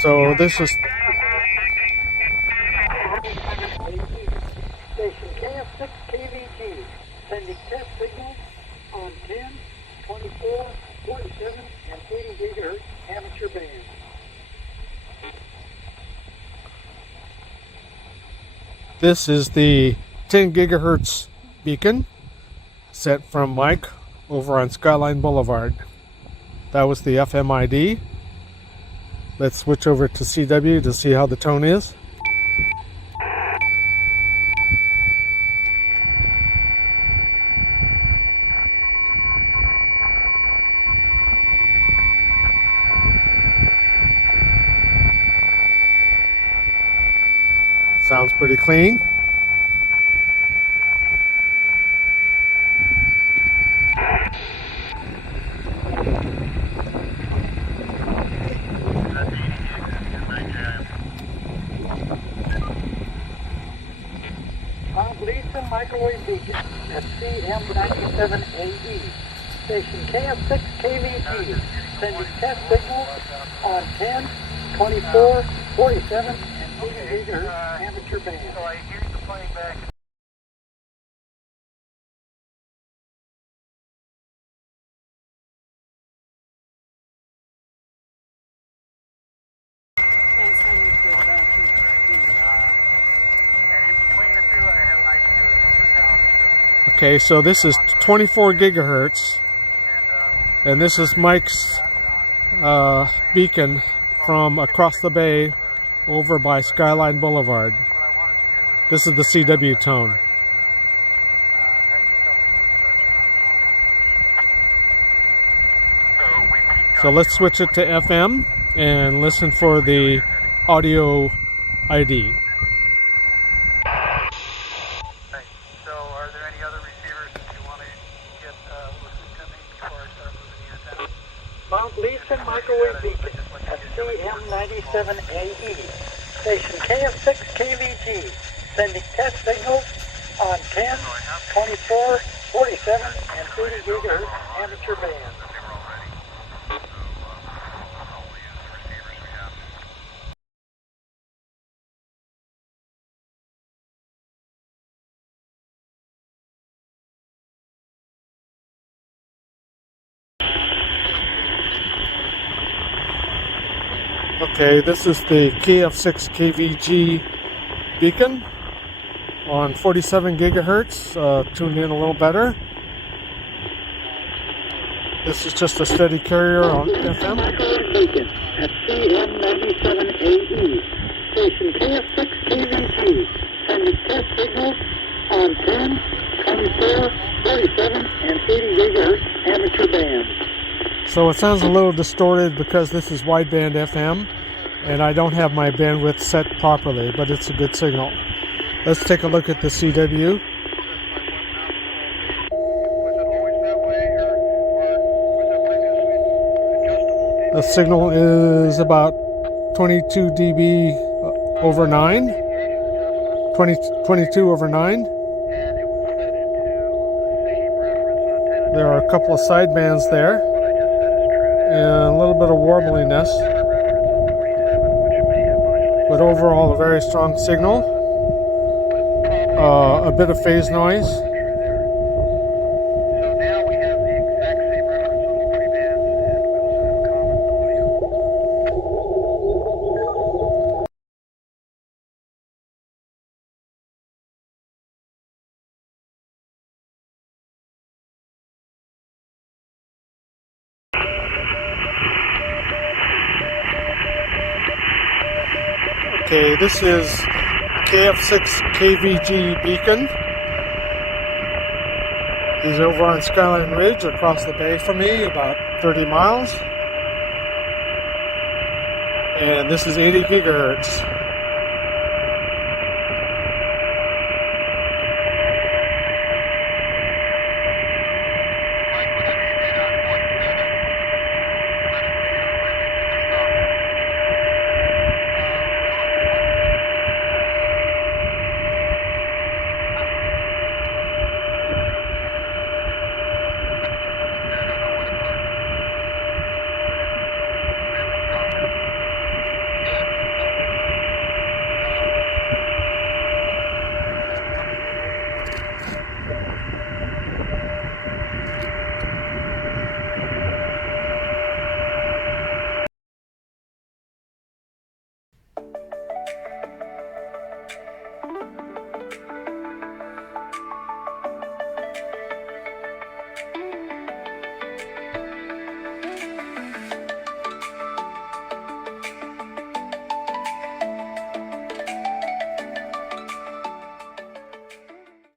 So this is Station KF6 KVG, sending test signals on 10, 24, 47, and 80 gigahertz amateur band. This is the 10 gigahertz beacon set from Mike over on Skyline Boulevard. That was the FMID. Let's switch over to CW to see how the tone is. Sounds pretty clean. Gleason Microwave Beacon at CM97AE. Station KF6 KVG, sending test signals on 10, 24, 47, and 80 gigahertz amateur band. So I hear you playing back. Okay, so this is 24 gigahertz, and this is Mike's beacon from across the bay over by Skyline Boulevard. This is the CW tone. So let's switch it to FM and listen for the audio ID. So are there any other receivers that you want to get listening to me before I start moving you down? Mount Gleason Microwave Beacon at CM97AE. Station KF6 KVG, sending test signals on 10, 24, 47, and 80 gigahertz amateur band. Okay, this is the KF6 KVG beacon on 47 gigahertz, tuned in a little better. This is just a steady carrier on FM. Beacon at CM97AE. Station KF6 KVG, sending test signals on 10, 24, 47, and 80 gigahertz amateur band. So it sounds a little distorted because this is wideband FM and I don't have my bandwidth set properly, but it's a good signal. Let's take a look at the CW. The signal is about 22 dB over 9, 22 over 9. There are a couple of sidebands there and a little bit of warbliness, but overall a very strong signal. A bit of phase noise. So now we have the exact same reference on the three bands, and we also have common audio. Okay, this is KF6 KVG beacon. He's over on Skyline Ridge across the bay from me, about 30 miles. And this is 80 gigahertz.